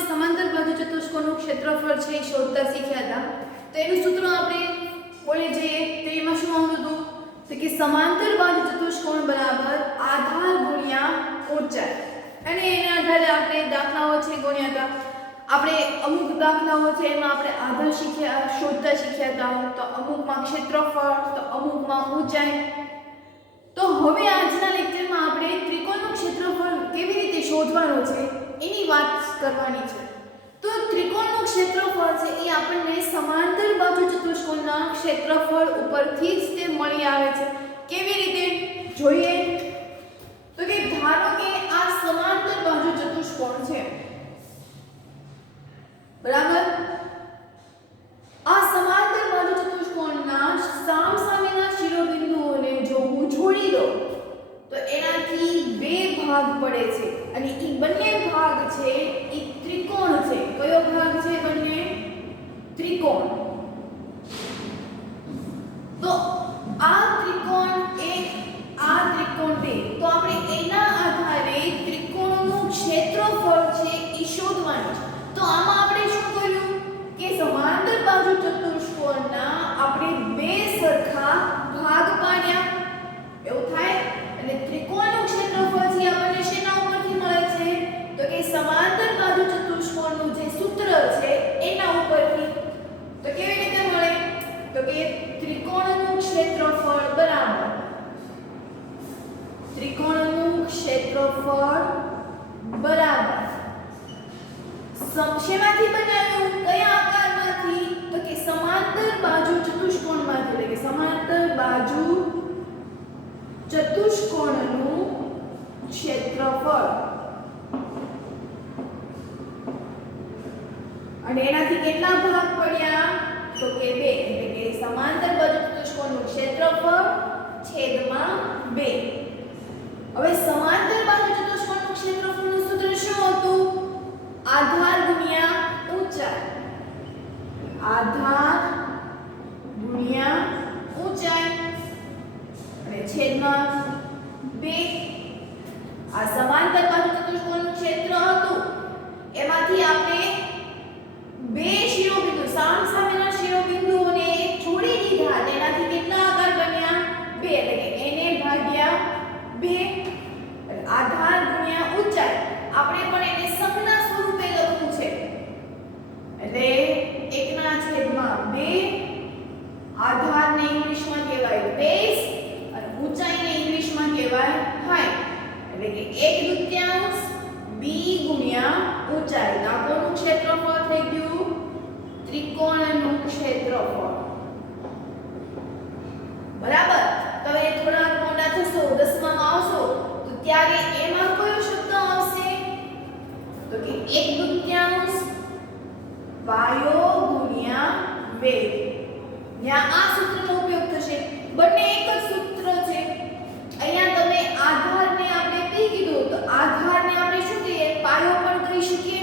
આપણે સમાંતર બાજુ ચતુષ્કોણનું ક્ષેત્રફળ છે એ શોધતા શીખ્યા હતા. તો એનું સૂત્ર આપણે બોલી જઈએ તો એમાં શું આવતું હતું તો કે સમાંતર બાજુ ચતુષ્કોણ બરાબર આધાર ગુણ્યા ઊંચાઈ. અને એના આધારે આપણે દાખલાઓ છે ગણ્યા હતા. આપણે અમુક દાખલાઓ છે એમાં આપણે આધાર શીખ્યા, શોધતા શીખ્યા હતા. તો અમુકમાં ક્ષેત્રફળ, તો અમુકમાં ઊંચાઈ. તો હવે આજના લેક્ચરમાં આપણે ત્રિકોણનું ક્ષેત્રફળ કેવી રીતે શોધવાનું છે એની વાત કરવાની છે. તો ત્રિકોણનું ક્ષેત્રફળ છે એ આપણને સમાંતર બાજુ ચતુષ્કોણના ક્ષેત્રફળ ઉપરથી જ તે મળી આવે છે. કેવી રીતે જોઈએ તો કે ધારો કે આ સમાંતર બાજુ ચતુષ્કોણ છે, બરાબર. આ સમાંતર બાજુ ચતુષ્કોણના સામસામેના શિરોબિંદુઓને જો હું જોડી દઉં તો એનાથી બે ભાગ પડે છે અને એ બંને ભાગ છે એ ત્રિકોણ છે. કયો ભાગ છે? બંને ત્રિકોણ. તો આ ત્રિકોણ એક, આ ત્રિકોણ બે. તો આપણે એના આધારે ત્રિકોણનું ક્ષેત્રફળ છે એ શોધવાનું છે. તો આમાં આપણે શું કર્યું કે સમાંતર બાજુ ચતુષ્કોણના આપણે બે સરખા ભાગ પાડ્યા. એવું થાય. અને ત્રિકોણનું ક્ષેત્રફળ છે આપણને શેના ઉપરથી મળે છે તો કે સમાંતર બાજુ ચતુષ્કોણનું જે સૂત્ર છે એના ઉપરથી. તો કેવી રીતે મળે તો કે ત્રિકોણનું ક્ષેત્રફળ બરાબર ત્રિકોણનું ક્ષેત્રફળ બરાબર શેમાંથી બનાવ્યું? કયા આકારમાંથી? તો કે સમાંતર બાજુ ચતુષ્કોણમાંથી. એટલે કે સમાંતર બાજુ ચતુષ્કોણનું ક્ષેત્રફળ. અને એનાથી કેટલા ભાગ પડ્યા તો કે બે. એટલે કે સમાંતર બાજુ ચતુષ્કોણનું ક્ષેત્રફળ છેદમાં 2. હવે સમાંતર બાજુ ચતુષ્કોણનું ક્ષેત્રફળનું સૂત્ર શું હતું? આધાર ગુણ્યા ઊંચાઈ. આધાર ગુણ્યા ઊંચાઈ અને છેદમાં 2. આ સમાંતર બાજુ ચતુષ્કોણનું ક્ષેત્ર હતું એમાંથી આપણે બે શિરોબિંદુ સામસામેના શિરોબિંદુઓને જોડી દીધા. તેનાથી કેટલા આકાર બન્યા? 2. એટલે કે એને ભાગ્યા 2. આધાર ગુણ્યા ઊંચાઈ. આપણે પણ એને સંજ્ઞા સ્વરૂપે લખવું છે. એટલે 1/2. આધારને ઇંગ્લિશમાં કહેવાય બેઝ અને ઊંચાઈને ઇંગ્લિશમાં કહેવાય હાઈટ. એટલે કે 1/2 b ગુણ્યા ઊંચાઈ. તો આ કોનું ક્ષેત્રફળ થઈ ગયું? ત્રિકોણનું ક્ષેત્રફળ. બરાબર. તો હવે થોડા મોટા થશો, 10માં આવશો તો ત્યારે એમાં કયો શબ્દ આવશે તો કે 1/2 પાયો ગુણ્યા વેગ. ત્યાં આ સૂત્રનો ઉપયોગ થશે. બંને એક જ સૂત્ર છે. અહીંયા તમે આધારને આપણે p કીધું તો આધારને આપણે શું કહીએ? પાયો પણ કહી શકીએ.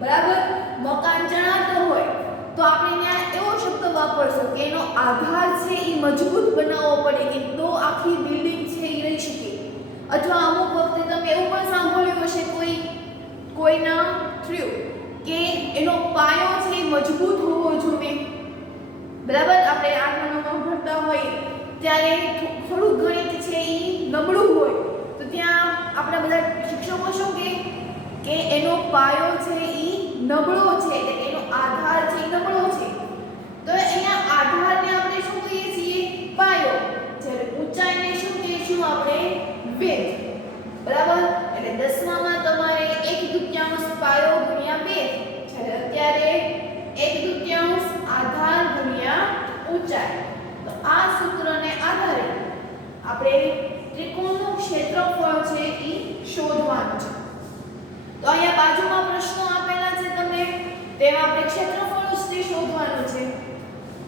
બરાબર. મકાન ચણાતો હોય તો આપણે ત્યાં એવો શબ્દ વાપરશો કે એનો આધાર છે એ મજબૂત બનાવવો પડે કે તો આખી બિલ્ડિંગ છે એ રહી શકે. અથવા અમુક વખતે તમે એવું પણ સાંભળ્યું હશે કોઈના થ્રુ કે એનો પાયો છે એ મજબૂત હોવો જોઈએ. બરાબર. આપણે 8માં ભણતા હોઈએ ત્યારે થોડું ગણિત છે એ નબળું હોય તો ત્યાં આપણા બધા શિક્ષકો શું કે એનો પાયો છે એ નબળો છે. એટલે કે એનો આધાર છે એ નબળો છે. તો અહીંયા આધારને આપણે શું કહીએ છીએ? પાયો. જ્યારે ઊંચાઈને શું કહીશું આપણે? વેગ. બરાબર. એટલે 10માં તમારે 1/2 પાયો ગુણ્યા વેગ. જ્યારે અત્યારે 1/2 આધાર ગુણ્યા ઊંચાઈ. તો આ સૂત્રને આધારે આપણે ત્રિકોણનું ક્ષેત્રફળ છે એ શોધવાનું છે. તો અહીંયા બાજુમાં પ્રશ્નો આપેલા છે તમને, તેમાં આપણે ક્ષેત્રફળ જ તે શોધવાનું છે.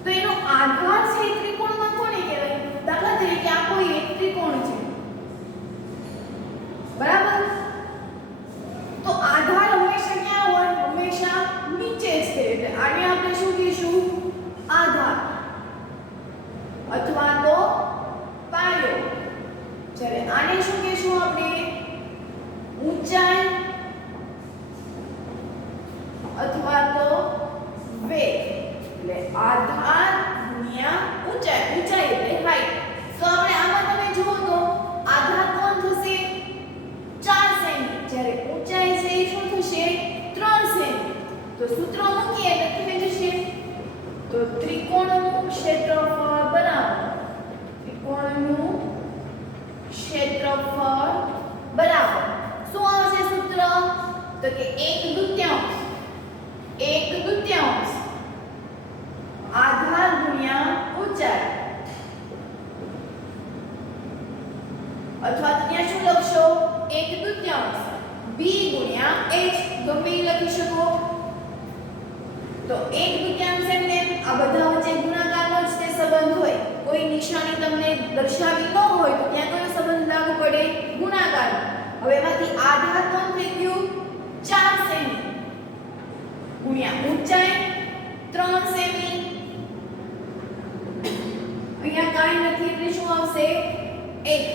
તો એનો આધાર છે એ ત્રિકોણમાં કોને કહેવાય? દાખલા તરીકે આ કોઈ એક ત્રિકોણ છે. બરાબર. તો આધાર હંમેશા ક્યાં હોય? હંમેશા નીચે છે. એટલે આને આપણે શું કહીશું? આધાર અથવા તો પાયો. જ્યારે આને શું કહીશું આપણે? ઊંચાઈ જ્યારે ઊંચાઈ છે એ શું થશે 3 સેમી. તો સૂત્ર મૂકીએ એટલે થઈ જશે તો ત્રિકોણનું ક્ષેત્રફળ બરાબર ત્રિકોણનું ક્ષેત્રફળ બરાબર શું આવશે સૂત્ર તો કે 1/2 આધાર ગુણ્યા ઊંચાઈ અથવા તો ત્યાં શું લખશો 1/2 b ગુણ્યા h ગમે એ લખી શકો. તો 1/2 એમને આ બધા વચ્ચે ગુણાકારનો જ તે સંબંધ હોય. કોઈ નિશાની તમને દર્શાવી ન હોય તો ત્યાં કયો સંબંધ લાગુ પડે ગુણાકાર. હવે એમાંથી આધાર કોણ થઈ ગયું 4 સેમી ગુણ્યા ઊંચાઈ 3 સેમી. અહીંયા કાંઈ નથી એટલે શું આવશે 1.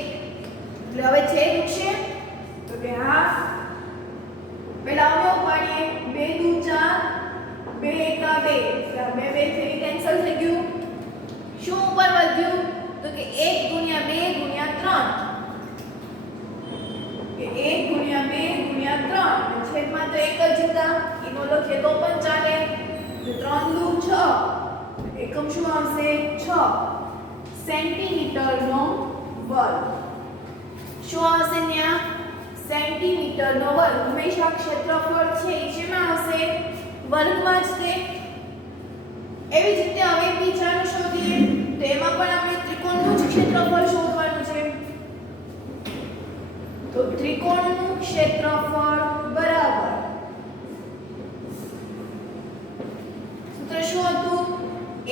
એટલે હવે છેદ ઉઠશે તો કે હા પેલા અવયવ પાડીએ 2 × 4 2 × 2 2 થી કેન્સલ થઈ ગયું. શું ઉપર વધ્યું તો કે 1 × 2 × 3 કે 1 × 2 × 3 છેદમાં તો એક જ હતા એનો લખીએ તો પણ ચાલે. તો 3 દુ 6 એકમ શું આવશે 6 સેન્ટીમીટરનો વર્ગ. શું આવશે ત્યાં સેન્ટીમીટરનો વર્ગ. હંમેશા ક્ષેત્રફળ છે એ શેમાં આવશે વર્ગમાં જ તે. એવી જ રીતે હવે બીજાનું શોધીએ તો એમાં પણ આપણે ત્રિકોણનું જ ક્ષેત્રફળ શોધવાનું છે. તો ત્રિકોણનું ક્ષેત્રફળ બરાબર સૂત્ર શું હતું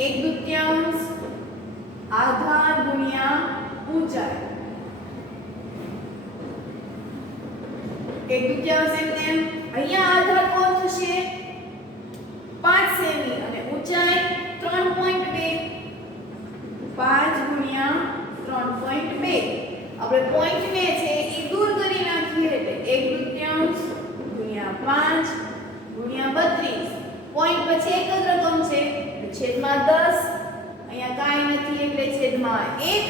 1/2 આધાર ગુણ્યા ઊંચાઈ. 1/2 એમને અહીંયા આધાર કોણ થશે 5 સેમી અને ઊંચાઈ 3.2 5 ગુણ્યા 3.2. આપણે પોઈન્ટ ને છે એ દૂર કરી નાખીએ એટલે 1/2 ગુણ્યા 5 ગુણ્યા 32. પોઈન્ટ પછી એક જ રકમ છે છેદમાં 10. અહીંયા કાંઈ નથી એટલે છેદમાં 1.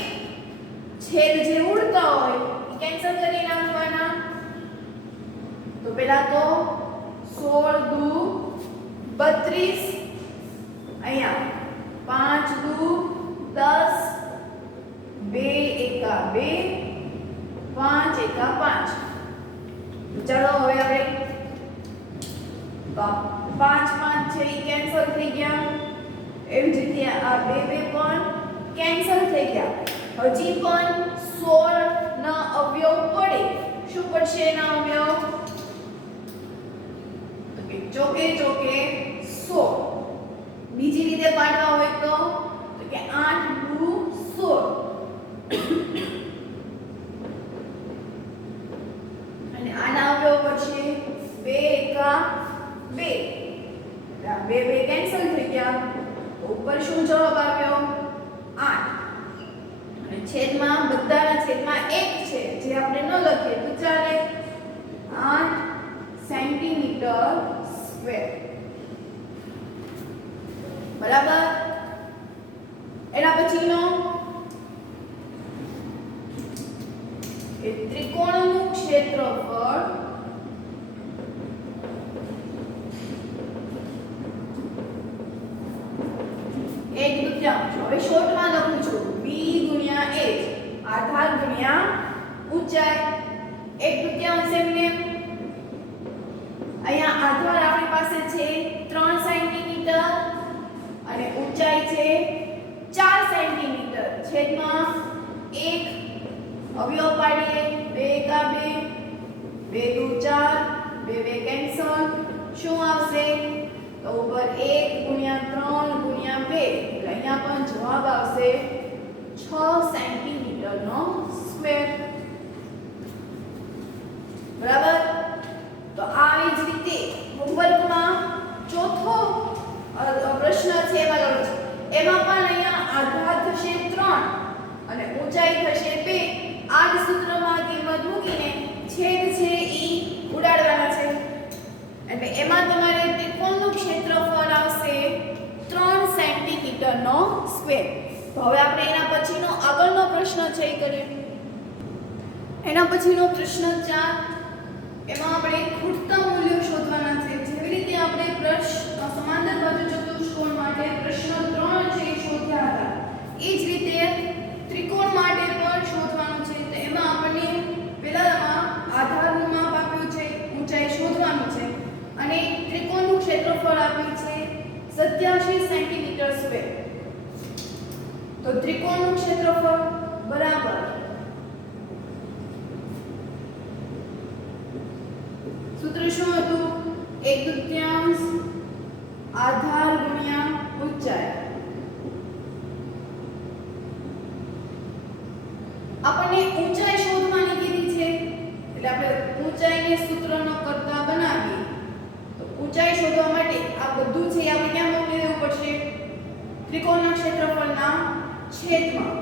છેદ જે ઉડતા હોય એ કેન્સલ કરી નાખવાના. તો પેલા તો 16 દુ 32 અહીંયા 5 દુ 10 2 એકા 2 5 એકા 5. ચાલો હવે આપણે 5 છે એ કેન્સલ થઈ ગયા. એવી જ રીતે આ 2 પણ કેન્સલ થઈ ગયા. હજી પણ 16 ના અવયવ પડે. શું પડશે એના અવયવ ચોકે ચોકે 16. બીજી રીતે પાડવા હોય તો કે 8 દુ 16 અને આના અવયવ પડશે 2 એકા 2. 2 કેન્સલ થઈ ગયા. ઉપર શું જવાબ આવ્યો 8 અને છેદમાં બધાના છેદમાં 1 છે જે આપણે ન લખીએ તો ચાલે 8 સેન્ટીમીટર સ્ક્વેર બરાબર. એના પછીનો એ ત્રિકોણનું ક્ષેત્રફળ એક દુત્યાંશ. હવે શોર્ટમાં લખું છું b ગુણ્યા h આધાર ગુણ્યા ઊંચાઈ. એક દુત્યાંશ એમને અહીંયા આધાર આપણી પાસે છે 3 સેન્ટીમીટર અને ઊંચાઈ છે 4 સેન્ટીમીટર. છેદમાં 1 અવયવ પાડીએ 2 એકા 2 2 દુ 4 2 કેન્સલ. શું આવશે તો ઉપર 1 ગુણ્યા 3 ગુણ્યા 2 એટલે અહીંયા પણ જવાબ આવશે 6 સેન્ટીમીટરનો સ્ક્વેર બરાબર. તો આવી જ રીતે હોમવર્કમાં ચોથો પ્રશ્ન છે એમાં લખો. એમાં પણ અહીંયા આધાર થશે 3 અને ઊંચાઈ થશે 2. આ જ સૂત્રમાં કિંમત મૂકીને છેદ છે ઈ ઉડાડવાના છે. એટલે એમાં તમારે ત્રિકોણનું ક્ષેત્રફળ આવશે 3 સેન્ટીમીટરનો સ્ક્વેર. તો હવે આપણે એના પછીનો આગળનો પ્રશ્ન છે એ કરીએ. એના પછીનો પ્રશ્ન 4 એમાં આપણે ખૂટતા મૂલ્યો શોધવાના છે. જેવી રીતે આપણે સમાંતર બાજુ ચતુષ્કોણ માટે પ્રશ્ન 3 છે શોધ્યા હતા, એ જ રીતે ત્રિકોણ માટે પણ શોધવાનું છે. તો એમાં આપણને પહેલામાં આધારનું માપ આપ્યું છે, ઊંચાઈ શોધવાનું છે અને ત્રિકોણનું ક્ષેત્રફળ આપ્યું છે 87 સેન્ટીમીટર સ્ક્વેર. તો ત્રિકોણનું ક્ષેત્રફળ બરાબર સૂત્ર શું હતું? 1/3 આધાર ગુણ્યા ઊંચાઈ. આપણને ઊંચાઈ શોધવાની કીધી છે એટલે આપણે ઊંચાઈને સૂત્રનો કરતા બનાવીએ. તો ઊંચાઈ શોધવા માટે આ બધું છે આપણે ક્યાં મૂકી દેવું પડશે? ત્રિકોણના ક્ષેત્રફળના છેદમાં.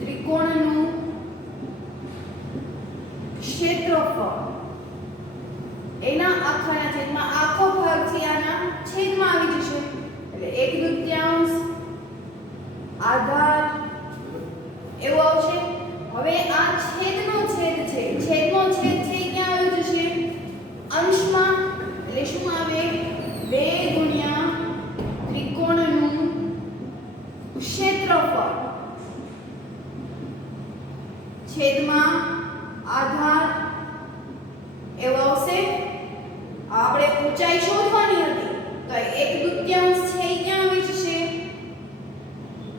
ત્રિકોણનું ક્ષેત્રફળ એના આખાના છેદમાં, આખો ભાગ છે આના છેદમાં આવી જશે એટલે 1/2 આધાર એવું આવશે. હવે આ છેદનો છેદ છે, છેદનો છેદ છે ક્યાં આવી જશે? અંશમાં. એટલે શું આવે? 2 ગુણ્યા ત્રિકોણનું ક્ષેત્રફળ છેદમાં આધાર એવું આવશે. આપણે ઊંચાઈ શોધવાની હતી તો 1/2 છે ક્યાં આવી જશે?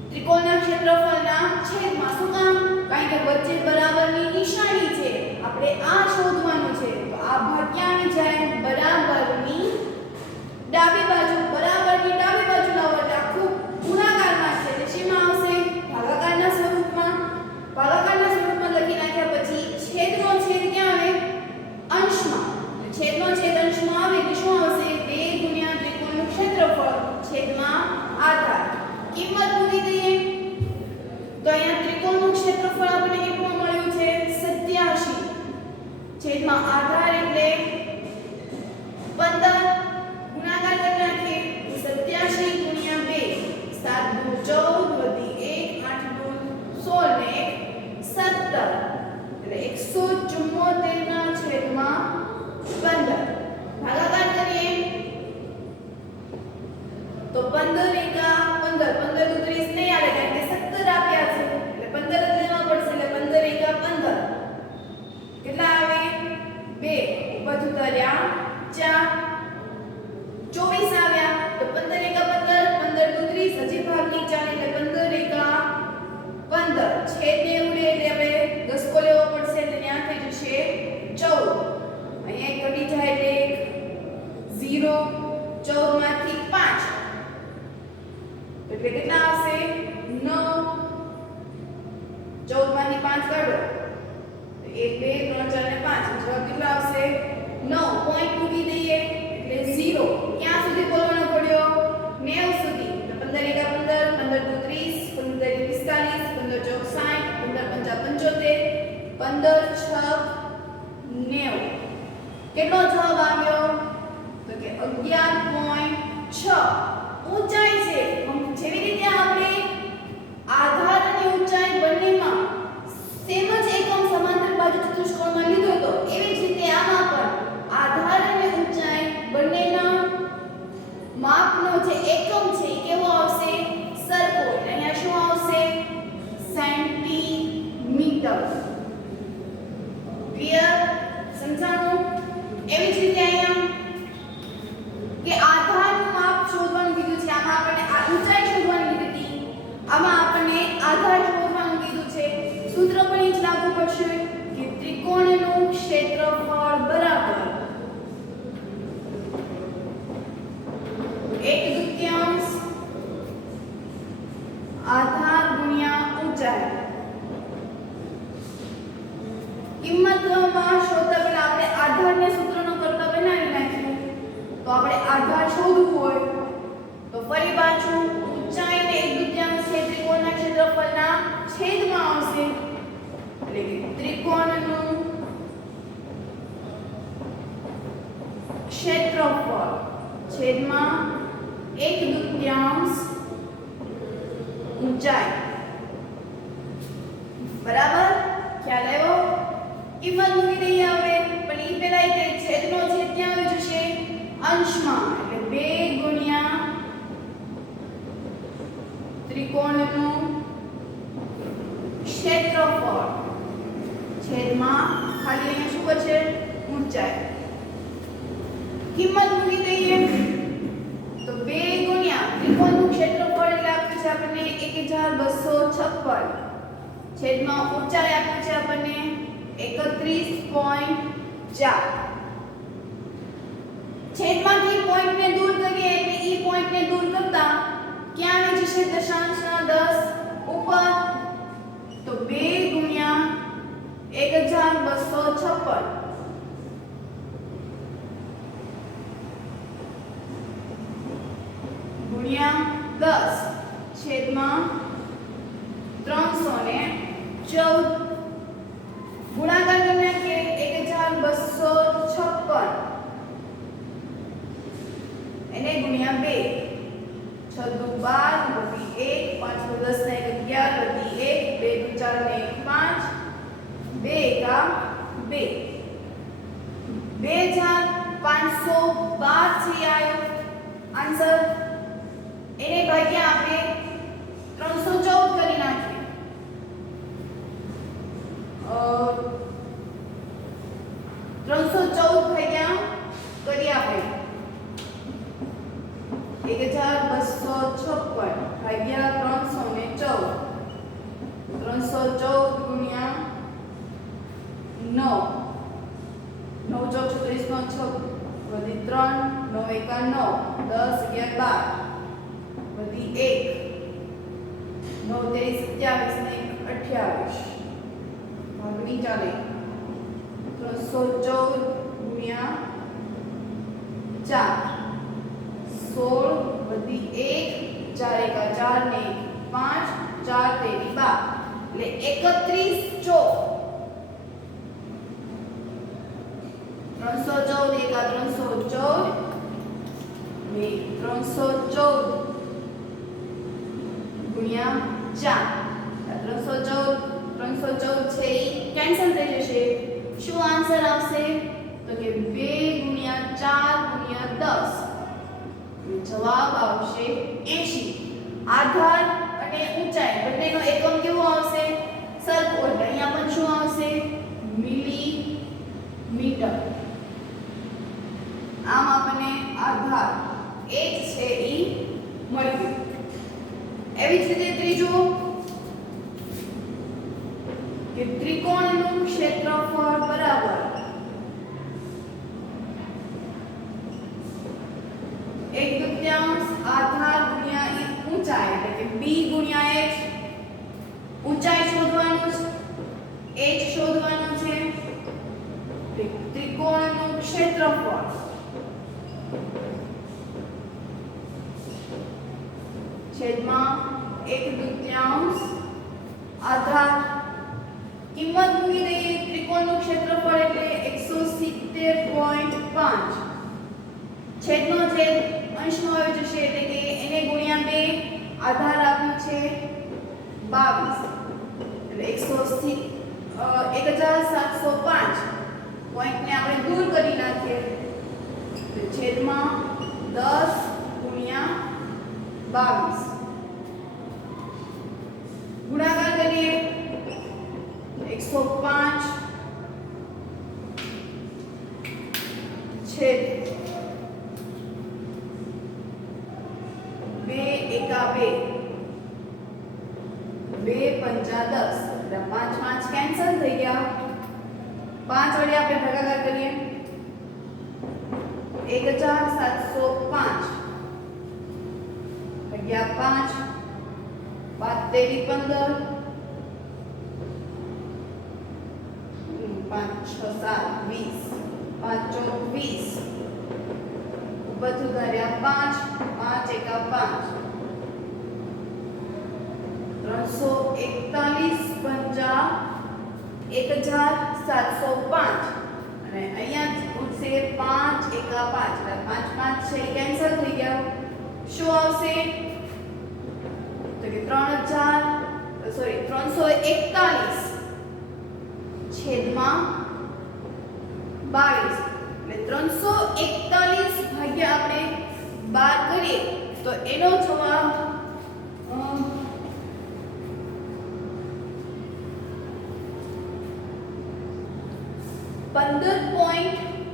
ત્રિકોણના ક્ષેત્રફળના છેદમાં. શું કામ? કારણ કે વચ્ચે બરાબરની નિશાની છે, આપણે આ શોધવાનું છે. તો આ ભાગ ક્યાં આવી જાય? બરાબરની ડાબી બાજુ. બરાબરની ડાબી બાજુ લાવો એટલે આખું ગુણાકારમાં છે એટલે શેમાં આવશે? ભાગાકારના સ્વરૂપમાં. ભાગાકારના સ્વરૂપમાં લખી નાખ્યા પછી છેદનો છેદ ક્યાં આવે? અંશમાં. છેદનો છેદ અંશમાં આવે એટલે શું આવશે? 2 ગુણ્યા ત્રિકોણનું ક્ષેત્રફળ છેદમાં આધાર. કિંમત મૂકી દઈએ તો અહીંયા ત્રિકોણનું ક્ષેત્રફળ આપણને કેટલું મળ્યું છે? 87 છેદમાં આધાર એટલે 15. ગુણાકાર કરી નાખીએ 87 ગુણ્યા 2 7 દુ 14 વધી 1 8 દુ 16 ને 17 એટલે 174 ના છેદમાં 15. ભાગાકાર કરીએ તો 15 એકા 15 15 દુ 30 નહીં આવે કારણ કે 17 આપ્યા છે એટલે 15 જ લેવા પડશે એટલે 15 એકા 15 કેટલા આવે? 2 બાજુ ઉતાર્યા 4 24 આવ્યા તો 15 એકા 15 15 દુ 30 હજી ભાગ ની ચાલે એટલે 15 એકા 15 છેદ ને ઉડે એટલે આપણે દસકો લેવો પડશે એટલે ત્યાં થઈ જશે 14. અહીંયા ઘટી જાય એટલે 0 14 માંથી 5 એટલે કેટલા આવશે? 9. 14 માંથી 5 કાઢો 1 2 3 4 ને 5 જવાબ કેટલા આવશે? 9. પોઈન્ટ મૂકી દઈએ એટલે 0. ક્યાં સુધી બોલવાનો પડ્યો? 90 સુધી. તો 15 એકા 15 15 દુ 30 15 45 15 ચોક 60 15 પંચા 75 15 6 90. કેટલો જવાબ આવ્યો? તો કે 11.6. ઊંચાઈ છે. જેવી રીતે આપણે આધાર અને ઊંચાઈ બંનેમાં સેમ જ એકમ સમાંતર બાજુ ચતુષ્કોણમાં લીધો હતો એવી જ રીતે આમાં પણ આધાર અને ઊંચાઈ બંનેના માપનો જે એકમ છે એ કેવો આવશે? સરખો. એટલે અહીંયા શું આવશે? સેન્ટીમીટર. ક્લિયર? સમજાણું? એવી જ રીતે અહીંયા કે આધારનું માપ શોધવાનું કીધું છે. આમાં આપણને આ ઊંચાઈ શોધવાની કીધી હતી, આમાં આપણને આધાર શોધવાનું કીધું છે. સૂત્ર પણ એ જ લાગુ પડશે કે ત્રિકોણનું ક્ષેત્રફળ બરાબર 1/2 આધાર ગુણ્યા ઊંચાઈ. કિંમતમાં શોધતા પહેલા આપણે આધારને સૂત્રનો કરતા બનાવી નાખીએ. તો આપણે આધાર શોધવું હોય તો ફરી પાછું ઊંચાઈને 1/2 છે ત્રિકોણના ક્ષેત્રફળના છેદમાં આવશે એટલે કે ત્રિકોણનું ક્ષેત્રફળ છેદમાં 1/2 ઊંચાઈ. બરાબર? ખ્યાલ આવ્યો? કિંમત મૂકી દઈએ હવે પણ એ પહેલા ઊંચાઈ. કિંમત મૂકી દઈએ તો 2 ગુણ્યા ત્રિકોણનું ક્ષેત્રફળ એટલે આપ્યું છે આપણને 1256 છેદમાં ઊંચાઈ આપ્યું છે આપણને 31.4. છેદમાંથી પોઈન્ટને દૂર કરીએ એટલે ઈ પોઈન્ટને દૂર કરતા ક્યાં આવી જશે દશાંશના 10 ઉપર તો 2 ગુણ્યા 1256 ગુણ્યા 10 છેદમાં 314 ગુણાકાર કરી નાખીએ 1256 એને ગુણ્યા 2 6 દુ 12 વધી 1 5 10 ને 11 વધી 1 2 4 ને 5 2 એકા 2 2512 છે આયો આન્સર. એને ભાગ્યા આપણે 314 કરી નાખીએ 314 ભાગ્યા કરી આપણે 1256 ભાગ્યા 314 314 ગુણ્યા 9 9 ચોક 36 નો 6 વધી 3 9 એકા 9 10 11 12 વધી 1 9 23 27 ને 28 ભાગની ચાલે 314 ગુણ્યા 4 16 વધી 1 4 એકા 4 ને 5 4 તેરી 12 એટલે 31 ચોક 314 એકા 314 ને 314 ગુણ્યા 4 314 છે એ કેન્સલ થઈ જશે. શું આન્સર આવશે તો કે 2 ગુણ્યા 4 ગુણ્યા 10 જવાબ આવશે 80. આધાર અને ઊંચાઈ બંનેનો એકમ કેવો આવશે સરખો એટલે અહીંયા પણ શું આવશે મિલીમીટર. આમ આપણને આધાર એક છે ઈ મળ્યું. એવી જ રીતે ત્રીજું કે ત્રિકોણનું ક્ષેત્રફળ બરાબર 1/2 આધાર ગુણ્યા ઊંચાઈ એટલે કે b ગુણ્યા h. ઊંચાઈ શોધવાનું છે h શોધવાનું છે. ત્રિકોણનું ક્ષેત્રફળ છેદમાં 1/2 આધાર. કિંમત મૂકી દઈએ ત્રિકોણનું ક્ષેત્રફળ એટલે 170.5 છેદનો છેદ અંશમાં આવી જશે એટલે કે એને ગુણ્યા 2 આધાર આપ્યું છે 22 એટલે 1705 પોઈન્ટને આપણે દૂર કરી નાખીએ તો છેદમાં 10 ગુણ્યા 22 ગુણાકાર કરીએ 105 છેદ 2 એકા 2 2 પંચા 10 એટલે 5 5 કેન્સલ થઈ ગયા. 5 વડે આપણે ભાગાકાર કરીએ 1705 ભાગ્યા 5 5 તેરી 15 5 6 7 20 5 ચોક 20 બધું ધર્યા 5 5 એકા 5 341 પંચા 1705 અને અહીંયા ઉઠશે 5 એકા 5 એટલે 5 5 છે કેન્સલ થઈ ગયા. શું આવશે તો કે 341 છેદમાં 22 એટલે 341 ભાગ્યા આપણે 12 કરીએ તો એનો જવાબ 15.5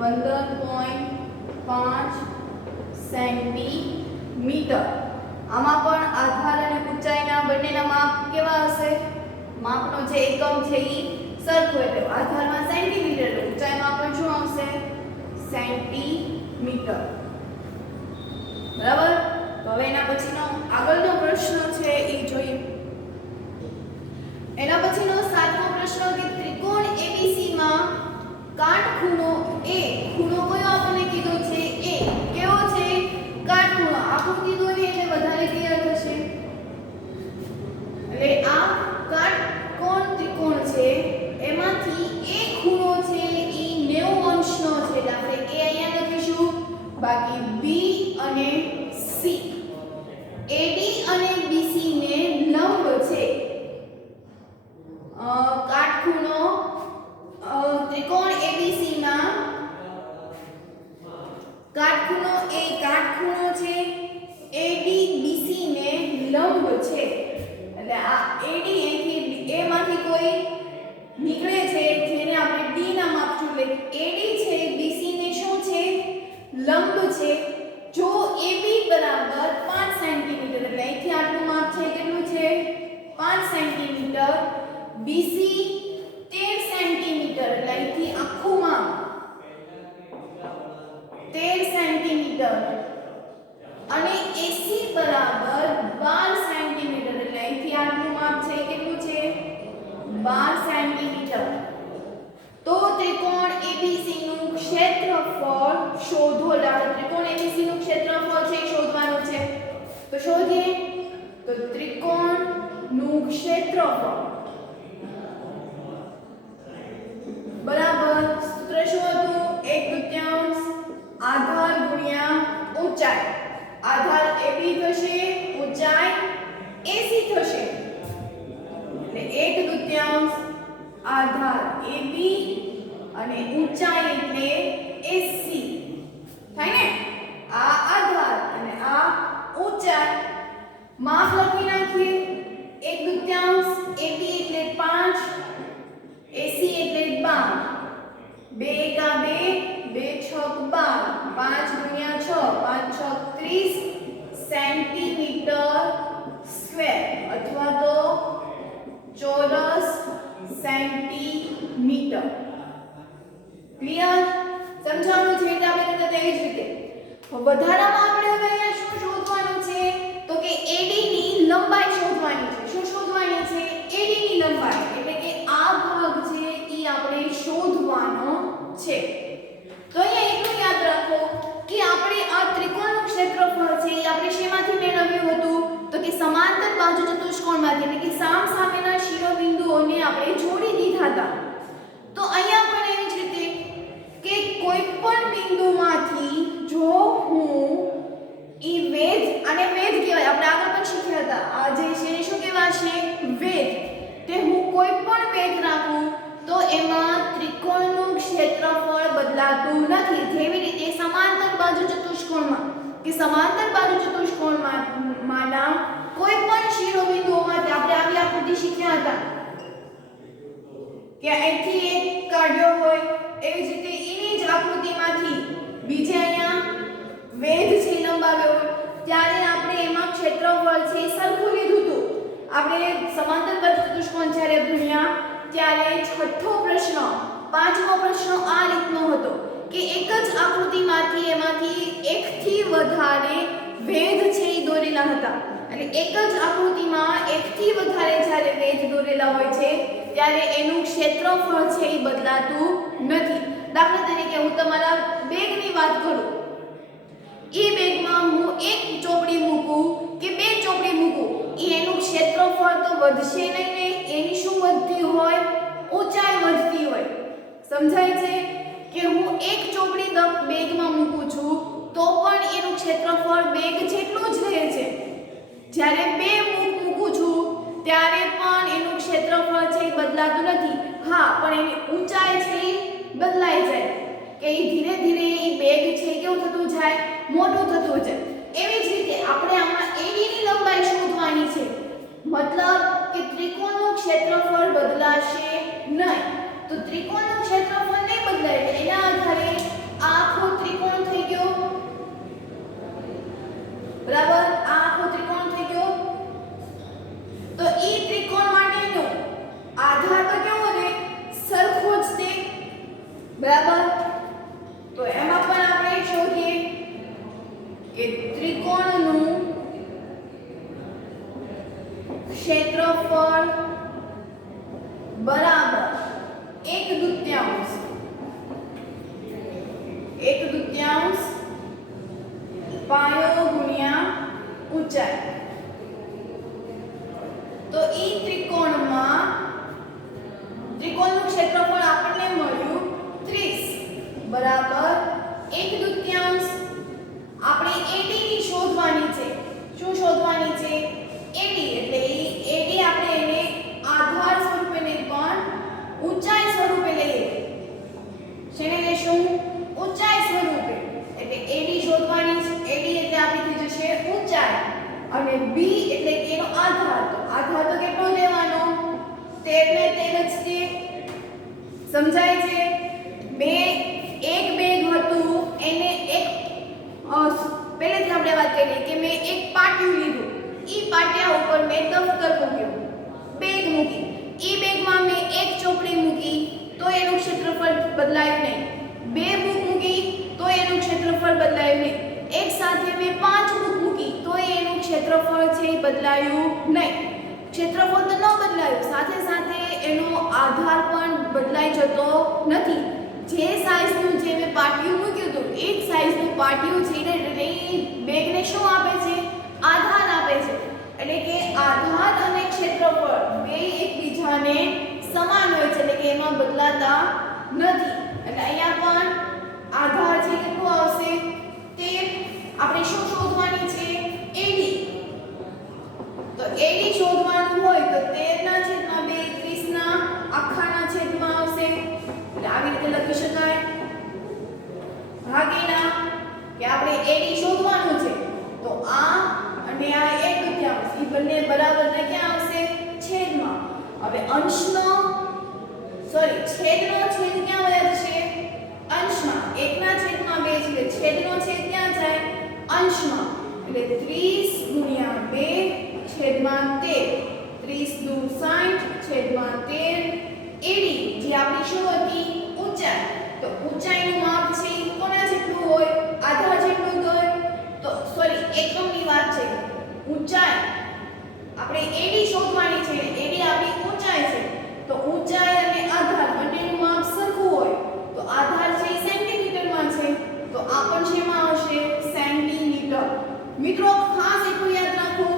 15.5 સેન્ટીમીટર. આમાં પણ આધાર અને ઊંચાઈના બંનેના માપ કેવા હશે? માપનો જે એકમ છે એ સરખો, એટલે આધારમાં સેન્ટીમીટર એટલે ઊંચાઈમાં પણ શું આવશે? સેન્ટીમીટર. બરાબર. તો હવે એના પછીનો આગળનો પ્રશ્ન છે એ જોઈએ. એના પછીનો 7મો પ્રશ્ન કે ત્રિકોણ ABC માં કાટખૂણો A, ખૂણો કયો આપણને કીધો છે? A. કેવો છે? કાટખૂણો. આકૃતિ દોરી એટલે વધારે ક્લિયર થશે. એટલે આ કાટકોણ ત્રિકોણ છે એમાંથી એક ખૂણો છે એ 90 અંશનો છે, એટલે આપણે A અહીંયા લખીશું, બાકી B અને C. AD અને BC ને લંબ છે. કાટખૂણો ત્રિકોણ ABC માં કાટખૂણો A કાટખૂણો છે, AD BC ને લંબ છે. એટલે આ AD અહીંથી A માંથી કોઈ નીકળે છે જેને આપણે D નામ આપશું, એટલે AD છે BC ને શું છે? લંબ છે. જો AB બરાબર 5 સેન્ટીમીટર, એટલે અહીંથી આટલું માપ છે કેટલું છે? 5 સેન્ટીમીટર. BC 13 સેન્ટીમીટર, એટલે અહીંથી આખું માપ 13 સેન્ટીમીટર. અને AC બરાબર 12 સેન્ટીમીટર, એટલે અહીંથી આટલું માપ છે કેટલું છે? 12 સેન્ટીમીટર. તો ત્રિકોણ ABC નું ક્ષેત્રફળ શોધો. ત્રિકોણ ABC નું ક્ષેત્રફળ છે શોધવાનું છે. તો શોધીએ. તો ત્રિકોણ નું ક્ષેત્રફળ બરાબર સૂત્ર શું હતું? 1/2 આધાર ગુણ્યા ઊંચાઈ. આધાર AB થશે, ઊંચાઈ AC થશે, એટલે 1/2 આધાર AB અને ઊંચાઈ એટલે AC થાય ને. આ આધાર અને આ ઊંચાઈ. માપ લખી નાખીએ. 1/2 AB એટલે 5, AC એટલે 12. 2 એકા 2, 2 છક 12, 5 ગુણ્યા 6, 5 છક 30 સેન્ટીમીટર સ્ક્વેર, અથવા તો ચોરસ સેન્ટીમીટર. ક્લિયર? સમજાવવાનું છે એટલે આપણે કરતા તેવી જ રીતે. વધારામાં આપણે હવે અહીંયા શું શોધવાનું છે? તો કે AD ની લંબાઈ શોધવાની છે. શું શોધવાની છે? AD ની લંબાઈ, એટલે કે આ ભાગ છે એ આપણે શોધવાનો છે. તો અહીંયા એટલું યાદ રાખો કે આપણે આ ત્રિકોણનું ક્ષેત્રફળ છે એ આપણે શેમાંથી મેળવ્યું હતું? તો કે સમાંતર બાજુ ચતુષ્કોણમાંથી, એટલે કે સામસામેના શિરોબિંદુઓને આપણે જોડી દીધા હતા. તો અહીંયા પણ એવી જ રીતે કે કોઈ પણ બિંદુમાંથી જો હું ઈ વેધ, અને વેધ કહેવાય, આપણે આગળ પણ શીખ્યા હતા, આ જે છે શું કહેવાશે? વેધ. તે હું કોઈ પણ વેધ રાખું તો એમાં ત્રિકોણનું ક્ષેત્રફળ બદલાતું નથી. જેવી રીતે સમાંતર બાજુ ચતુષ્કોણમાં કે સમાંતર બાજુ ચતુષ્કોણમાંના કોઈ પણ શિરોબિંદુઓમાંથી આપણે આવી આકૃતિ શીખ્યા હતા કે અહીંથી એક કાઢ્યો હોય, એવી જ રીતે એની જ આકૃતિમાંથી બીજે અહીંયા વેધ છે લંબાવ્યો હોય, ત્યારે આપણે એમાં ક્ષેત્રફળ છે સરખું લીધું હતું. આપણે સમાંતર બાજુ ચતુષ્કોણ જ્યારે ભણ્યા ત્યારે છઠ્ઠો પ્રશ્ન, પાંચમો પ્રશ્ન આ રીતનો હતો કે એક જ આકૃતિમાંથી એમાંથી એકથી વધારે વેધ છે એ દોરેલા હતા. એટલે એક જ આકૃતિમાં એકથી વધારે જ્યારે વેધ દોરેલા હોય છે ત્યારે એનું ક્ષેત્રફળ છે એ બદલાતું નથી. દાખલા તરીકે હું તમારા બેગની વાત કરું, એ બેગમાં હું એક ચોપડી મૂકું કે બે ચોપડી મૂકું, એનું ક્ષેત્રફળ તો વધશે નહીં ને, એની શું વધતી હોય? ઊંચાઈ વધતી હોય. સમજાય છે કે હું એક ચોપડી બેગમાં મૂકું છું તો પણ એનું ક્ષેત્રફળ બેગ જેટલું જ રહે છે. જ્યારે બે મૂકું છું ત્યારે પણ એનું ક્ષેત્રફળ છે એ બદલાતું નથી. હા, પણ એની ઊંચાઈ છે એ બદલાઈ જાય કે એ ધીરે ધીરે એ બેગ છે કેવું થતું જાય? મોટું થતું જાય. એવી જ રીતે આપણે આમાં AD ની લંબાઈ શોધવાની છે. મતલબ કે ત્રિકોણનું ક્ષેત્રફળ બદલાશે નહીં. તો ત્રિકોણનું ક્ષેત્રફળ નહીં બદલાય, એના આધારે ગયો, બરાબર, આ આખો ત્રિકોણ થઈ ગયો. તો ઈ ત્રિકોણ માટેનો આધાર તો કેવો રહે? સરખો જ તે, બરાબર. તો એમાં પણ આપણે શોધીએ કે ત્રિકોણનું ક્ષેત્રફળ બરાબર 1/2 પાયો ગુણ્યા ઊંચાઈ. તો ઈ ત્રિકોણનું ક્ષેત્રફળ આપણને મળ્યું 30 બરાબર 1/2. આપણે AD ની શોધવાની છે. શું શોધવાની છે? AD. એટલે AD આપણે એને આધાર સ્વરૂપે નહીં પણ ઊંચાઈ સ્વરૂપે લઈએ. શેને લેશું? ઊંચાઈ સ્વરૂપે. એટલે AD શોધવાની છે. AD એટલે આપણી થઈ જશે ઊંચાઈ અને B એટલે કે એનો આધાર. તો આધાર તો કેટલો લેવાનો? 13 ને 13 જ છે. સમજાય છે? એક બેગ હતું એને એક પહેલેથી આપણે વાત કરી કે મેં એક પાટિયું લીધું. ઈ પાટિયા ઉપર મેં દફતર મૂક્યું, બેગ મૂકી. ઈ બેગમાં મેં એક ચોપડી મૂકી તો એનું ક્ષેત્રફળ બદલાયું નહીં. બે બુક મૂકી તો એનું ક્ષેત્રફળ બદલાયું નહીં. એક સાથે મેં 5 બુક મૂકી તો એનું ક્ષેત્રફળ છે એ બદલાયું નહીં. ક્ષેત્રફળ તો ન બદલાયું, સાથે સાથે એનો આધાર પણ બદલાઈ જતો નથી. જે સાઈઝનું જે મેં પાટિયું મૂક્યું હતું એ જ સાઈઝનું પાટિયું છે એટલે બેગને શું આપે છે? આધાર આપે છે. એટલે કે આધાર અને ક્ષેત્રફળ બે એકબીજાને સમાન હોય છે, એટલે કે એમાં બદલાતા નથી. એટલે અહીંયા પણ આધાર છે કેટલું આવશે? 13. આપણે શું શોધવાની છે? AD. તો AD શોધવાનું હોય તો 13/2 30 આખાના છેદમાં આવશે. એટલે આવી રીતે લખી શકાય ભાગીના કે આપણે AD શોધવાનું છે તો આ અને આ 1/2 એ બંને બરાબર ને ક્યાં આવશે? છેદમાં. હવે છેદનો છેદ ક્યાં વયા જશે? અંશમાં. 1/2 એટલે છેદનો છેદ ક્યાં જાય? અંશમાં. એટલે 30/2 છેદમાં 13. 30 × 60 છેદમાં 13. AD જે આપણી શું હતી? ઊંચાઈ. તો ઊંચાઈનું માપ છે કોના જેટલું હોય? આધાર જેટલું જ હોય. તો એકમની વાત છે. ઊંચાઈ આપણે AD શોધવાની છે. AD આપણી ઊંચાઈ છે. તો ઊંચાઈ અને આધાર બંનેનું માપ સરખું હોય તો આધાર છે સેન્ટીમીટરમાં છે તો આ પણ શેમાં આવશે? સેન્ટીમીટર. મિત્રો ખાસ એટલું યાદ રાખો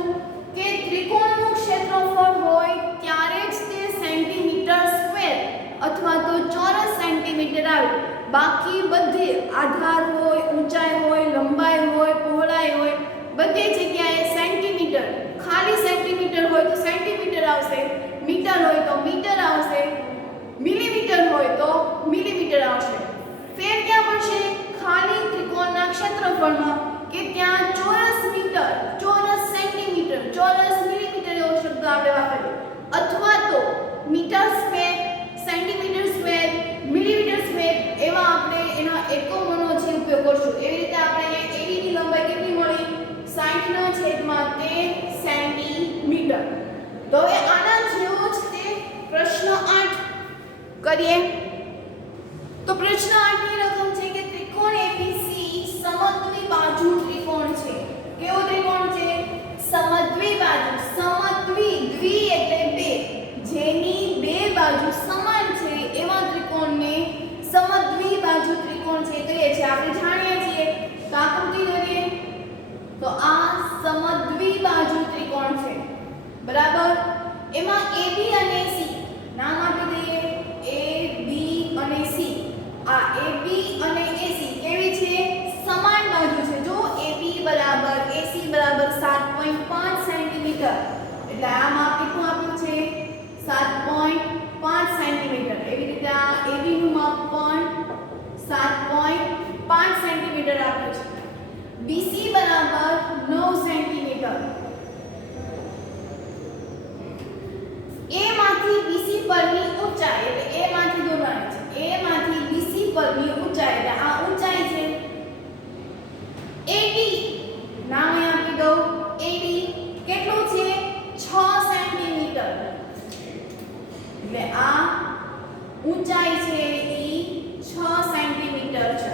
કે ત્રિકોણનું ક્ષેત્રફળ હોય ત્યારે જ તે સેન્ટીમીટર સ્ક્વેર અથવા તો ચોરસ સેન્ટીમીટર આવે. બાકી બધે આધાર હોય, ઊંચાઈ હોય, લંબાઈ હોય, પહોળાઈ હોય, બધી જગ્યાએ સેન્ટીમીટર. ખાલી સેન્ટીમીટર હોય તો સેન્ટીમીટર આવશે, મીટર હોય તો મીટર આવશે, મિલીમીટર હોય તો મિલીમીટર આવશે. ફેર ક્યાં પડશે? ખાલી ત્રિકોણના ક્ષેત્રફળમાં કે ત્યાં ચોરસ મીટર, ચોરસ સેન્ટીમીટર, ચોરસ મિલીમીટર એવો શબ્દ આપણે વાપરીએ અથવા તો metre square, centimetre square, millimetre square એવા આપણે એના એકમોનો જે ઉપયોગ કરશું. એવી રીતે આપણે AD ની લંબાઈ કેટલી મળી? 60/13 સેન્ટીમીટર. તો હવે આના જેવો જ તે પ્રશ્ન 8 કરીએ. તો પ્રશ્ન 8 ની રકમ છે કે ત્રિકોણ ABC સમદ્વિબાજુ ત્રિકોણ છે. કેવો ત્રિકોણ છે? સમદ્વિબાજુ. દ્વિ એટલે બે, જેની બે બાજુ સમાન છે એવા ત્રિકોણને સમદ્વિબાજુ ત્રિકોણ છે કહીએ છીએ. આપણે જાણીએ છીએ તો આકૃતિ દોરીએ તો આ સમદ્વિબાજુ ત્રિકોણ છે, બરાબર. એમાં AB અને C નામ આપી દઈએ. AB અને C. આ AB અને AC કેવી છે? સમાન બાજુ છે. જો AB બરાબર AC બરાબર 7.5 સેન્ટીમીટર. એટલે આ માપ કેટલું આપ્યું છે? 7.5 સેન્ટીમીટર. એવી રીતે આ AB નું માપ પણ 7.5 સેન્ટીમીટર આપ્યું છે. BC બરાબર 9 સેન્ટીમીટર. A માંથી BC પરની ઊંચાઈ એટલે A માંથી દોરવાની છે. A માંથી BC પરની ઊંચાઈ એટલે આ ઊંચાઈ છે. ઊંચાઈ છે ઈ 6 સેન્ટીમીટર છે.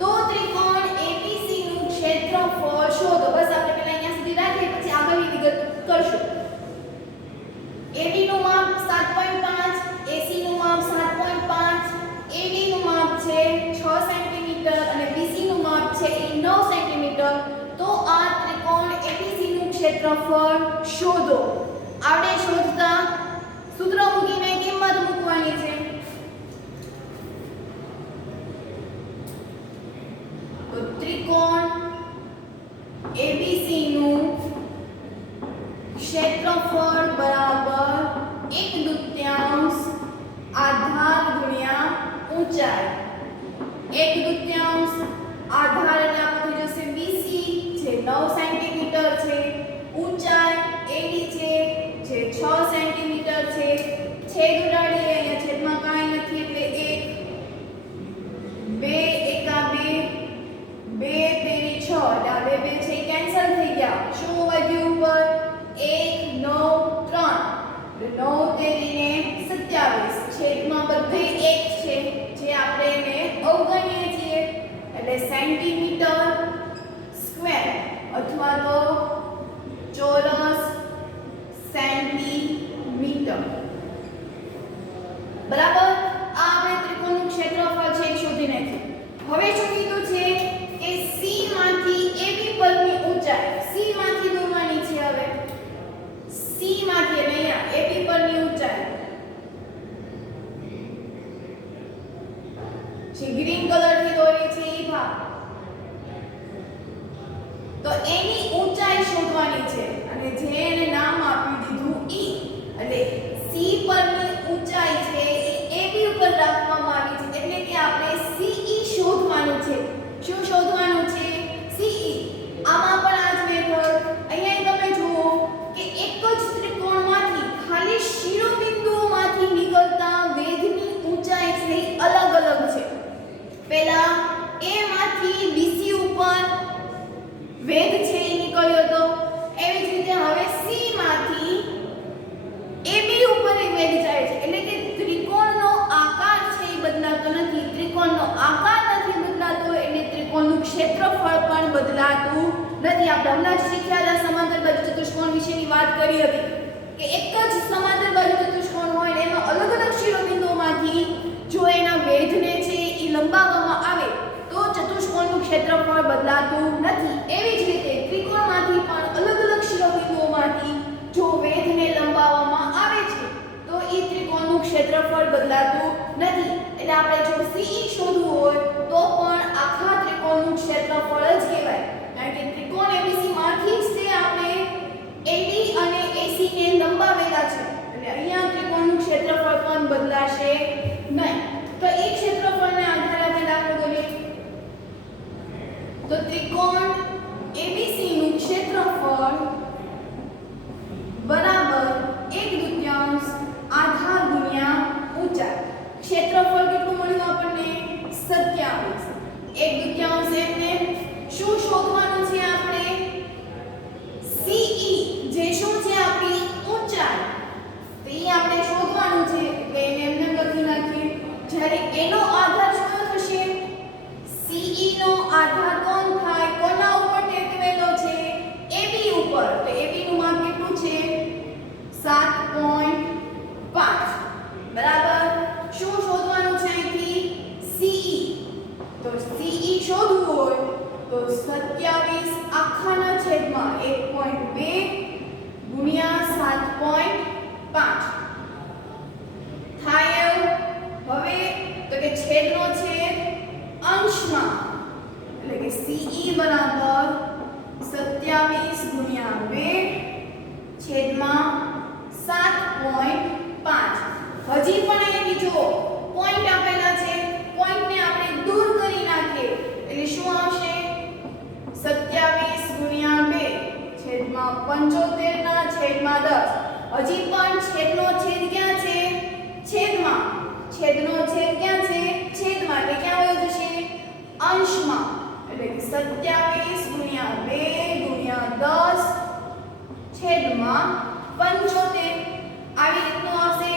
તો ત્રિકોણ ABC નું ક્ષેત્રફળ શોધો. બસ આપણે પહેલા અહીંયા સુધી રાખીએ પછી આગળની વિગત કરશું. AB નું માપ 7.5, AC નું માપ 7.5, AD નું માપ છે 6 સેન્ટીમીટર અને BC નું માપ છે એ 9 સેન્ટીમીટર. તો આ ત્રિકોણ ABC નું ક્ષેત્રફળ શોધો. આપણે શોધતા સૂત્ર મૂકીને કિંમત મૂકવાની છે. તો ત્રિકોણ ABC નું ક્ષેત્રફળ બરાબર 1/2 આધાર ગુણ્યા ઊંચાઈ. 1/2 આધાર એટલે આપણો થઈ જશે BC જે 9 સેન્ટીમીટર છે, ઊંચાઈ AD છે જે 6 સેન્ટીમીટર છે. છેદ ઉડાડીએ, અહીંયા છેદમાં કાંઈ નથી એટલે 1 2 એકા 2 2 તેરી 6 એટલે આ 2 2 છે કેન્સલ થઈ ગયા. શું વધ્યું ઉપર 1 9 3 9 તેરી ને 27 છેદમાં બધે 1 છે જે આપણે એને અવગણીએ છીએ એટલે સેન્ટીમીટર સ્ક્વેર અથવા તો ચોરસ સેન્ટીમીટર. બરાબર. આ આપણે ત્રિકોણનું ક્ષેત્રફળ છે એ શોધી નાખ્યું. હવે શું કીધું છે કે C માંથી AB પરની ઊંચાઈ C માંથી દોરવાની છે. હવે C માંથી એટલે અહીંયા AB પરની ઊંચાઈ જે ગ્રીન કલર થી દોરી છે એ ભાગ, તો એની ઊંચાઈ શોધવાની છે અને જે એને નામ આપી દીધું E એટલે C પરની ઊંચાઈ છે એ AB ઉપર રાખવામાં આવી છે એટલે કે આપણે CE શોધવાનું છે. શું શોધવાનું છે? CE. આમાં પણ આ જ મેથડ. અહીંયા તમે જુઓ કે એક જ ત્રિકોણમાંથી ખાલી શિરોબિંદુઓમાંથી નીકળતા વેધની ઊંચાઈ છે એ અલગ અલગ છે. પહેલા A માંથી BC ઉપર વેધ છે એ નીકળ્યો હતો. એવી જ રીતે હવે C માંથી AB ઉપર એ વેધ જાય છે એટલે કે ત્રિકોણનો આકાર છે એ બદલાતો નથી. ત્રિકોણનો આકાર નથી બદલાતો એટલે ત્રિકોણનું ક્ષેત્રફળ પણ બદલાતું નથી. આપણે હમણાં જ શીખ્યા હતા સમાંતર બાજુ ચતુષ્કોણ વિશેની વાત કરી હતી કે એક જ સમાંતર બાજુ ચતુષ્કોણ હોય ને એમાં અલગ અલગ શિરોબિંદુઓમાંથી જો એના વેધને છે એ લંબાવવામાં આવે તો ચતુષ્કોણનું ક્ષેત્રફળ બદલાતું નથી. એવી જ રીતે ત્રિકોણમાંથી પણ અલગ અલગ શિરોબિંદુઓમાંથી જો વેધને લંબાવવામાં આવે છે તો એ ત્રિકોણનું ક્ષેત્રફળ બદલાતું નથી. એટલે આપણે જો CE શોધવું હોય તો પણ આખા ત્રિકોણનું ક્ષેત્રફળ જ કહેવાય. કારણ કે ત્રિકોણ ABC માંથી જ તે આપણે AD અને AC ને લંબાવેલા છે એટલે અહીંયા ત્રિકોણનું ક્ષેત્રફળ પણ બદલાશે નહીં. તો એ ક્ષેત્રફળને આધારે આપણે દાખલો કરીએ. તો ત્રિકોણ ABC નું ક્ષેત્રફળ બરાબર 1/2 આધાર ગુણ્યા ઊંચાઈ. ક્ષેત્રફળ કેટલું મળ્યું આપણને? 27. 1/2 એમને શું શોધવાનું છે આપણે? CE જે શું છે આપણી ઊંચાઈ. તો એ આપણે શોધવાનું છે એટલે એને એમને લખી નાખીએ. જ્યારે એનો આધાર શું થશે? CE નો આધાર કોણ થાય? કોના ઉપર ટેકવેલો છે? AB ઉપર. તો AB નું માપ કેટલું છે? 7.5. બરાબર. શું શોધવાનું છે અહીંથી? CE. તો CE શોધવું હોય તો 27 આખાના છેદમાં 1.2 ગુણ્યા 7.5 થાય એવું. હવે તો કે છેદનો છેદ અંશમાં એટલે કે CE બરાબર 27 ગુણ્યા 2 છેદમાં 7.5. હજી પણ અહીં બીજો પોઈન્ટ આપેલા છે. પોઈન્ટને આપણે દૂર કરી નાખીએ એટલે શું આવશે? 27 ગુણ્યા 2 છેદમાં 75 ના છેદમાં 10. હજી પણ છેદનો છેદ ક્યાં છે? છેદમાં. છેદનો છેદ ક્યાં છે? છેદમાં. એટલે ક્યાં વયો જશે? અંશમાં. એટલે કે 27 ગુણ્યા 2 ગુણ્યા 10 છેદમાં 75. આવી રીતનું આવશે.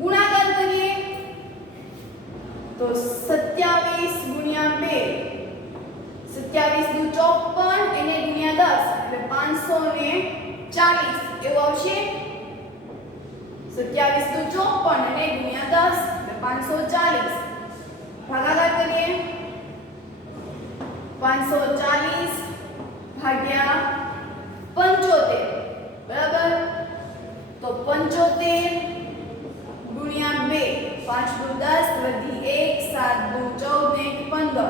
ગુણાકાર કરીએ તો 27 ગુણ્યા 2, 27 દુ 54 એને ગુણ્યા 10 એટલે 540 એવું આવશે. 27 દુ 54 એને ગુણ્યા 10 એટલે 540. ભાગાકાર કરીએ. 540 ભાગ્યા 75 બરાબર. તો 75 ગુણ્યા 2, 5 દુ 10 વધી 1, 7 દુ 14 ને 15.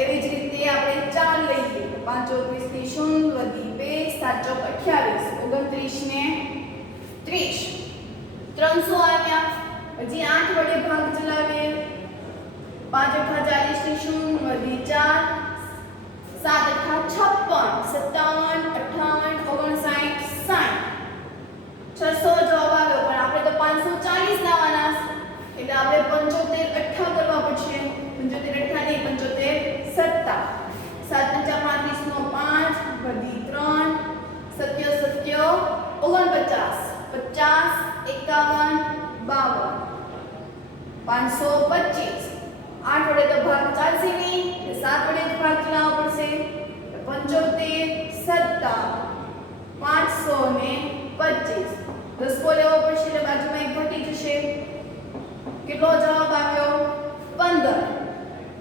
એવી જ રીતે આપણે 4 લઈએ તો 5 30 થી 0 વધી 2, 7 ચોક 28, 29 ને 30. 300 આવ્યા. હજી 8 વડે ભાગ ચલાવીએ. 5 8 40 થી 0 વધી 4, 7 8 56, 57 58 59 60. 600 જવાબ આવ્યો પણ આપણે તો 540 લાવવાના એટલે આપણે 75 8 કરવા પડશે. 75 8 નહીં 75 7 7 35 નો 5 વધી 3 7 7 49 50 51 52 525. 8 વડે તો ભાગ ચાલશે નહીં એટલે 7 વડે જ ભાગ ચલાવવો પડશે. 75 7 525 10 લેવો પડશે એટલે બાજુમાં એક ઘટી જશે. કેટલો જવાબ આવ્યો? 15.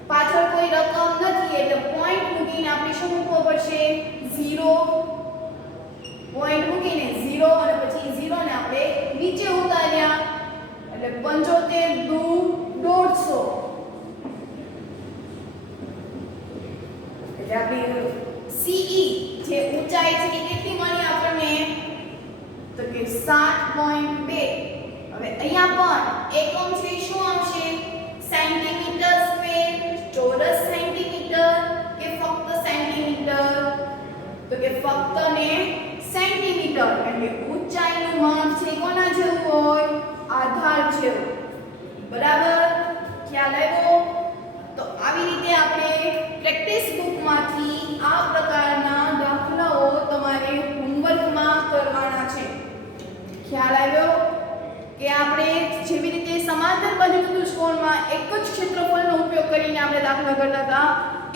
પાછળ કોઈ રકમ નથી એટલે પોઈન્ટ મૂકીને આપણે શું મૂકવો પડશે? 0. પોઈન્ટ મૂકીને 0 અને પછી 0 ને આપણે નીચે ઉતાર્યા એટલે 75 દુ 150. એટલે આપણી CE જે ઊંચાઈ છે એ કેટલી મળી આપણને? તો કે 7.2. હવે અહીંયા પણ એકમ છે શું આવશે? સેન્ટીમીટર સ્ક્વેર, ચોરસ સેન્ટીમીટર કે ફક્ત સેન્ટીમીટર? તો કે ફક્ત ને સેન્ટીમીટર. એટલે ઊંચાઈનું માપ છે કોના જેવું હોય? આધાર જેવું. બરાબર? ખ્યાલ આવ્યો? તો આવી રીતે આપણે પ્રેક્ટિસ બુકમાંથી આ પ્રકારના દાખલાઓ તમારે હોમવર્કમાં કરવાના છે. ખ્યાલ આવ્યો કે આપણે જેવી રીતે સમાંતર બાજુ ચતુષ્કોણમાં એક જ ક્ષેત્રફળનો ઉપયોગ કરીને આપણે દાખલા કરતા હતા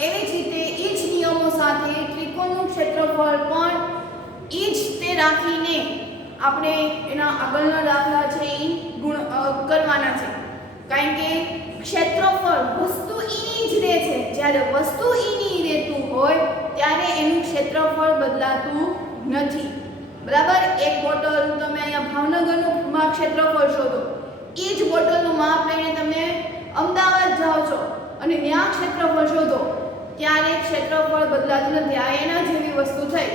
એવી જ રીતે એ જ નિયમો સાથે ત્રિકોણનું ક્ષેત્રફળ પણ એ જ તે રાખીને આપણે એના આગળના દાખલા છે એ કરવાના છે. કારણ કે ક્ષેત્રફળ વસ્તુ ઈની જ રહે છે. જ્યારે વસ્તુ ઈની રહેતું હોય ત્યારે એનું ક્ષેત્રફળ બદલાતું નથી. બરાબર? એક બોટલ તમે અહીંયા ભાવનગરનું ક્ષેત્રફળ શોધો, એ જ બોટલનું માપ લઈને તમે અમદાવાદ જાઓ છો અને ત્યાં ક્ષેત્રફળ શોધો ત્યારે ક્ષેત્રફળ બદલાતું નથી. આ એના જેવી વસ્તુ થઈ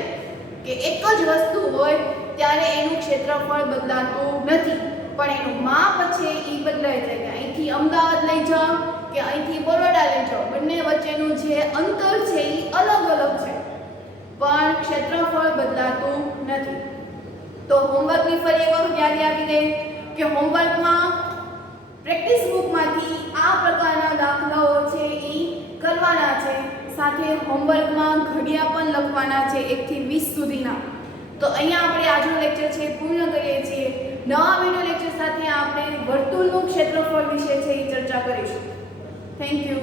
કે એક જ વસ્તુ હોય ત્યારે એનું ક્ષેત્રફળ બદલાતું નથી પણ એનું માપ છે એ બદલાય છે. કે અહીંથી અમદાવાદ લઈ જાઓ કે અહીંથી બરોડા લઈ જાઓ, બંને વચ્ચેનું જે અંતર છે એ અલગ અલગ છે પણ ક્ષેત્રફળ બદલાતું નથી. તો હોમવર્કની ફરી એક વખત યાદ આપી દે કે હોમવર્કમાં પ્રેક્ટિસ બુકમાંથી આ પ્રકારના દાખલાઓ છે એ કરવાના છે. સાથે હોમવર્કમાં ઘડિયા પણ લખવાના છે 1 થી 20 સુધીના. તો અહીંયા આપણે આજનો લેક્ચર છે પૂર્ણ કરીએ છીએ. નવા વિડિયો લેક્ચર સાથે આપણે વર્તુળનું ક્ષેત્રફળ વિશે છે એ ચર્ચા કરીશું. Thank you.